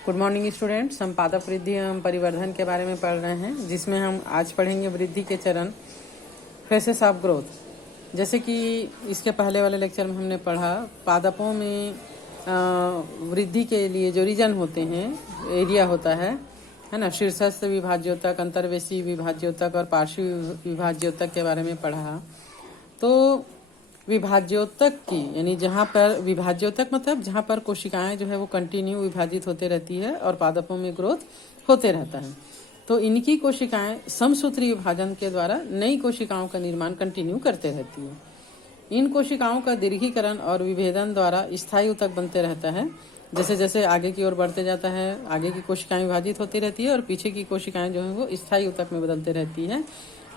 Good morning students. हम पादप वृद्धि एवं परिवर्धन के बारे में पढ़ रहे हैं, जिसमें हम आज पढ़ेंगे वृद्धि के चरण, फेसेस ऑफ ग्रोथ। जैसे कि इसके पहले वाले लेक्चर में हमने पढ़ा, पादपों में वृद्धि के लिए जो रीजन होते हैं, एरिया होता है ना, शीर्षस्थ विभाज्योतक, अंतर्वेशी विभाज्योतक और पार्श्व विभाज्योतक के बारे में पढ़ा। तो विभाज्योतक की यानी जहाँ पर विभाज्योतक मतलब जहाँ पर कोशिकाएं जो है वो कंटिन्यू विभाजित होते रहती है और पादपों में ग्रोथ होते रहता है। तो इनकी कोशिकाएं समसूत्री विभाजन के द्वारा नई कोशिकाओं का निर्माण कंटिन्यू करते रहती है। इन कोशिकाओं का दीर्घीकरण और विभेदन द्वारा स्थायी ऊतक बनते रहता है। जैसे जैसे आगे की ओर बढ़ते जाता है, आगे की कोशिकाएं विभाजित होती रहती है और पीछे की कोशिकाएं जो है वो स्थायी ऊतक में बदलते रहती है।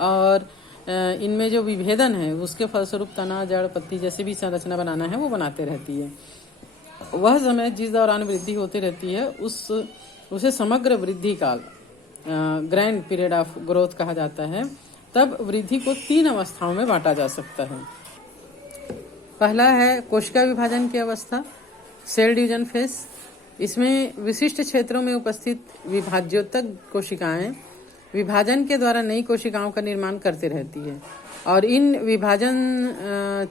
और इनमें जो विभेदन है उसके फलस्वरूप तना, जड़, पत्ती जैसे भी संरचना बनाना है वो बनाते रहती है। वह समय जिस दौरान वृद्धि होती रहती है उसे समग्र वृद्धि काल, ग्रैंड पीरियड ऑफ ग्रोथ कहा जाता है। तब वृद्धि को 3 अवस्थाओं में बांटा जा सकता है। पहला है कोशिका विभाजन की अवस्था, सेल डिवीजन फेस। इसमें विशिष्ट क्षेत्रों में उपस्थित विभाज्योतक कोशिकाएं विभाजन के द्वारा नई कोशिकाओं का निर्माण करती रहती है और इन विभाजन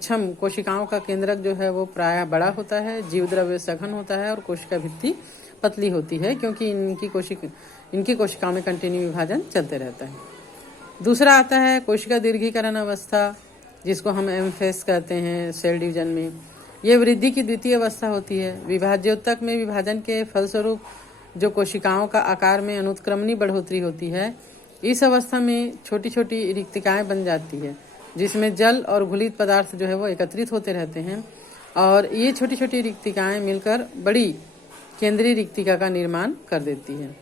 क्षम कोशिकाओं का केंद्रक जो है वो प्रायः बड़ा होता है, जीव द्रव्य सघन होता है और कोशिका भित्ति पतली होती है, क्योंकि इनकी कोशिकाओं में कंटिन्यू विभाजन चलते रहता है। दूसरा आता है कोशिका दीर्घीकरण अवस्था, जिसको हम एमफेस कहते हैं सेल डिवीजन में। ये वृद्धि की द्वितीय अवस्था होती है। विभाज्योतक में विभाजन के फलस्वरूप जो कोशिकाओं का आकार में अनुत्क्रमणी बढ़ोतरी होती है, इस अवस्था में छोटी छोटी रिक्तिकाएं बन जाती है, जिसमें जल और घुलित पदार्थ जो है वो एकत्रित होते रहते हैं और ये छोटी छोटी रिक्तिकाएं मिलकर बड़ी केंद्रीय रिक्तिका का निर्माण कर देती है।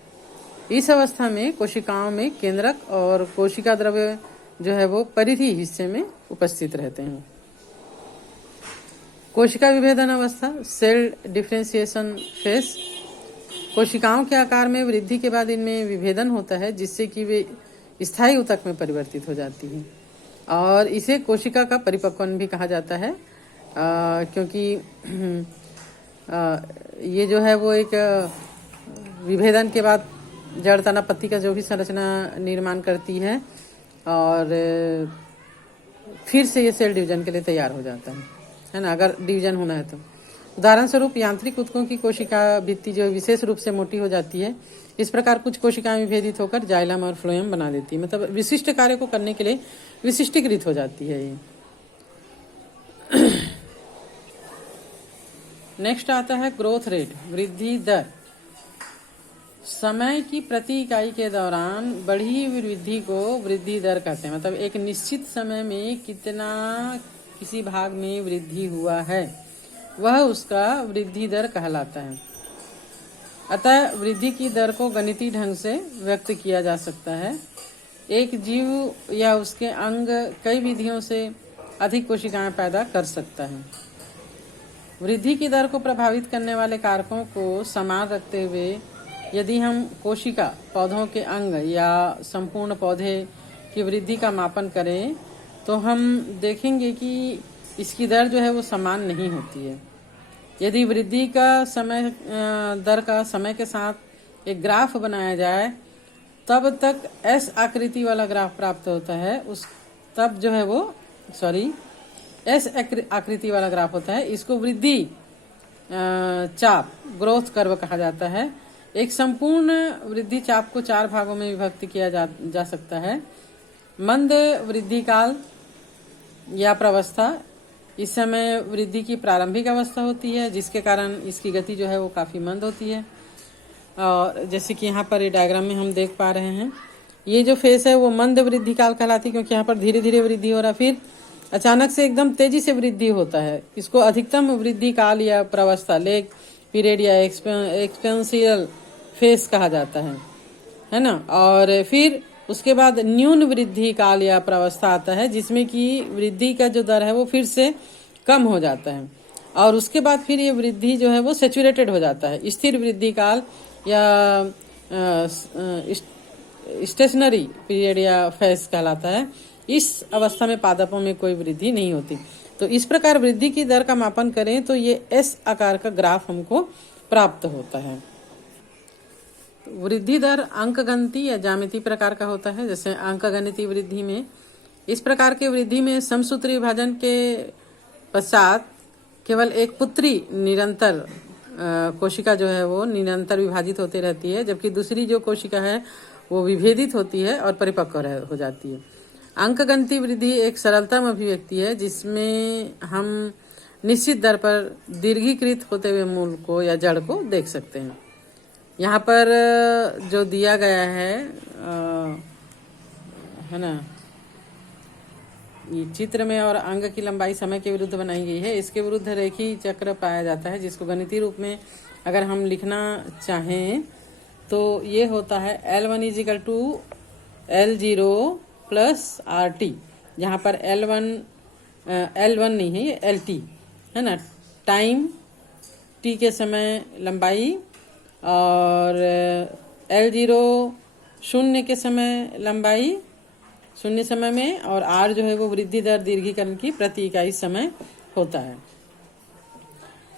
इस अवस्था में कोशिकाओं में केंद्रक और कोशिका द्रव्य जो है वो परिधि हिस्से में उपस्थित रहते हैं। कोशिका विभेदन अवस्था, सेल डिफरेंशिएशन फेस। कोशिकाओं के आकार में वृद्धि के बाद इनमें विभेदन होता है, जिससे कि वे स्थायी ऊतक में परिवर्तित हो जाती है और इसे कोशिका का परिपक्वन भी कहा जाता है, क्योंकि ये जो है वो एक विभेदन के बाद जड़, तना, पत्ती का जो भी संरचना निर्माण करती है और फिर से ये सेल डिवीजन के लिए तैयार हो जाता है ना, अगर डिवीजन होना है तो। उदाहरण स्वरूप यांत्रिक ऊतकों की कोशिका भित्ति जो विशेष रूप से मोटी हो जाती है। इस प्रकार कुछ कोशिकाएं विभेदित होकर जाइलम और फ्लोएम बना देती है, मतलब विशिष्ट कार्य को करने के लिए विशिष्टीकृत हो जाती है ये। नेक्स्ट आता है ग्रोथ रेट, वृद्धि दर। समय की प्रति इकाई के दौरान बढ़ी वृद्धि को वृद्धि दर कहते हैं, मतलब एक निश्चित समय में कितना किसी भाग में वृद्धि हुआ है वह उसका वृद्धि दर कहलाता है। अतः वृद्धि की दर को गणितीय ढंग से व्यक्त किया जा सकता है। एक जीव या उसके अंग कई विधियों से अधिक कोशिकाएं पैदा कर सकता है। वृद्धि की दर को प्रभावित करने वाले कारकों को समान रखते हुए यदि हम कोशिका, पौधों के अंग या संपूर्ण पौधे की वृद्धि का मापन करें तो हम देखेंगे कि इसकी दर जो है वो समान नहीं होती है। यदि वृद्धि का समय दर का समय के साथ एक ग्राफ बनाया जाए तब तक एस आकृति वाला ग्राफ प्राप्त होता है, तब जो है वो एस आकृति वाला ग्राफ होता है। इसको वृद्धि चाप, ग्रोथ कर्व कहा जाता है। एक संपूर्ण वृद्धि चाप को 4 भागों में विभक्त किया जा सकता है। मंद वृद्धि काल या प्रावस्था, इस समय वृद्धि की प्रारंभिक अवस्था होती है, जिसके कारण इसकी गति जो है वो काफी मंद होती है। और जैसे कि यहाँ पर ये डायग्राम में हम देख पा रहे हैं, ये जो फेस है वो मंद वृद्धि काल कहलाती है, क्योंकि यहाँ पर धीरे धीरे वृद्धि हो रहा है, फिर अचानक से एकदम तेजी से वृद्धि होता है। इसको अधिकतम वृद्धि काल या प्रावस्था, लेग पीरियड या एक्सपेंशियल फेस कहा जाता है ना। और फिर उसके बाद न्यून वृद्धि काल या प्रावस्था आता है, जिसमें कि वृद्धि का जो दर है वो फिर से कम हो जाता है और उसके बाद फिर ये वृद्धि जो है वो सैचुरेटेड हो जाता है। स्थिर वृद्धि काल या स्टेशनरी पीरियड या फेस कहलाता है। इस अवस्था में पादपों में कोई वृद्धि नहीं होती। तो इस प्रकार वृद्धि की दर का मापन करें तो ये एस आकार का ग्राफ हमको प्राप्त होता है। तो वृद्धि दर अंकगणितीय या ज्यामितीय प्रकार का होता है। जैसे अंकगणितीय वृद्धि में इस प्रकार के वृद्धि में समसूत्री विभाजन के पश्चात केवल एक पुत्री निरंतर कोशिका जो है वो निरंतर विभाजित होती रहती है, जबकि दूसरी जो कोशिका है वो विभेदित होती है और परिपक्व हो जाती है। अंकगणितीय वृद्धि एक सरलतम अभिव्यक्ति है जिसमें हम निश्चित दर पर दीर्घीकृत होते हुए मूल को या जड़ को देख सकते हैं। यहाँ पर जो दिया गया है ना, ये चित्र में और अंग की लंबाई समय के विरुद्ध बनाई गई है। इसके विरुद्ध रेखी चक्र पाया जाता है, जिसको गणितीय रूप में अगर हम लिखना चाहें तो ये होता है L1 is equal to L0 plus RT, जहाँ पर L1 नहीं है, ये LT है ना, टाइम T के समय लंबाई, और L0 शून्य के समय लंबाई शून्य समय में, और R जो है वो वृद्धि दर दीर्घीकरण की प्रति इकाई समय होता है।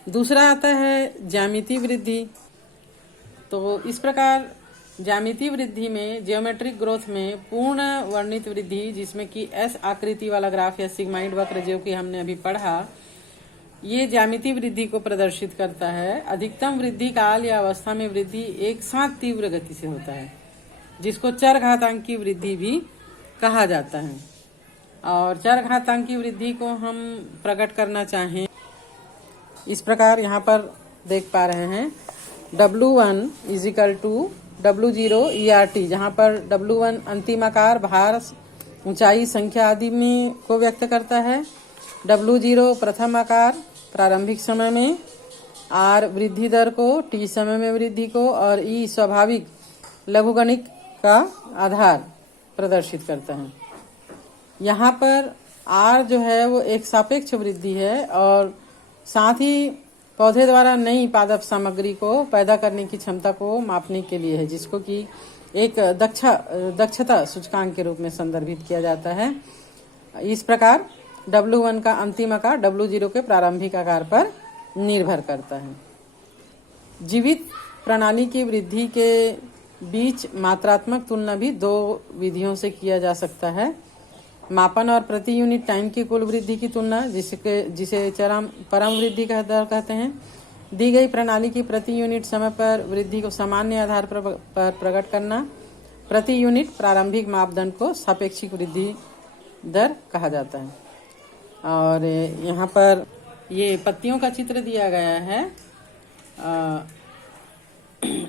दूसरा आता है ज्यामितीय वृद्धि। तो इस प्रकार ज्यामितीय वृद्धि में जियोमेट्रिक ग्रोथ में पूर्ण वर्णित वृद्धि, जिसमें कि S आकृति वाला ग्राफ या सिग्माइड वक्र जो कि हमने अभी पढ़ा, ये ज्यामितीय वृद्धि को प्रदर्शित करता है। अधिकतम वृद्धि काल या अवस्था में वृद्धि एक साथ तीव्र गति से होता है, जिसको चरघातांक की वृद्धि भी कहा जाता है। और चरघातांक की वृद्धि को हम प्रकट करना चाहें इस प्रकार यहाँ पर देख पा रहे हैं, W1 is equal to W0 ERT, जहाँ पर W1 अंतिम आकार, भार, ऊंचाई, संख्या आदि में को व्यक्त करता है। W0 प्रथम आकार प्रारंभिक समय में, R वृद्धि दर को, T समय में वृद्धि को, और E स्वाभाविक लघुगणिक का आधार प्रदर्शित करता है। यहाँ पर R जो है वो एक सापेक्ष वृद्धि है और साथ ही पौधे द्वारा नई पादप सामग्री को पैदा करने की क्षमता को मापने के लिए है, जिसको कि एक दक्षता सूचकांक के रूप में संदर्भित किया जाता है। इस प्रकार W1 का अंतिम आकार W0 के प्रारंभिक आकार पर निर्भर करता है। जीवित प्रणाली की वृद्धि के बीच मात्रात्मक तुलना भी दो विधियों से किया जा सकता है। मापन और प्रति यूनिट टाइम की कुल वृद्धि की तुलना, जिसे परम वृद्धि का दर कहते हैं। दी गई प्रणाली की प्रति यूनिट समय पर वृद्धि को सामान्य आधार पर प्रकट करना। प्रति यूनिट प्रारंभिक मापदंड को सापेक्षिक वृद्धि दर कहा जाता है। और यहाँ पर ये पत्तियों का चित्र दिया गया है।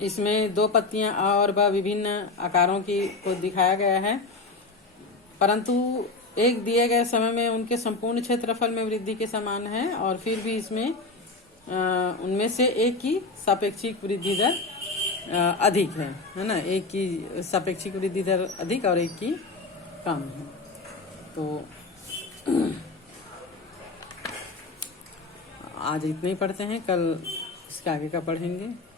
इसमें दो पत्तियां और वह विभिन्न आकारों की को दिखाया गया है, परंतु एक दिए गए समय में उनके संपूर्ण क्षेत्रफल में वृद्धि के समान है, और फिर भी इसमें उनमें से एक की सापेक्षिक वृद्धि दर अधिक है ना, एक की सापेक्षिक वृद्धि दर अधिक और एक की कम है। तो आज इतने ही पढ़ते हैं, कल इसके आगे का पढ़ेंगे।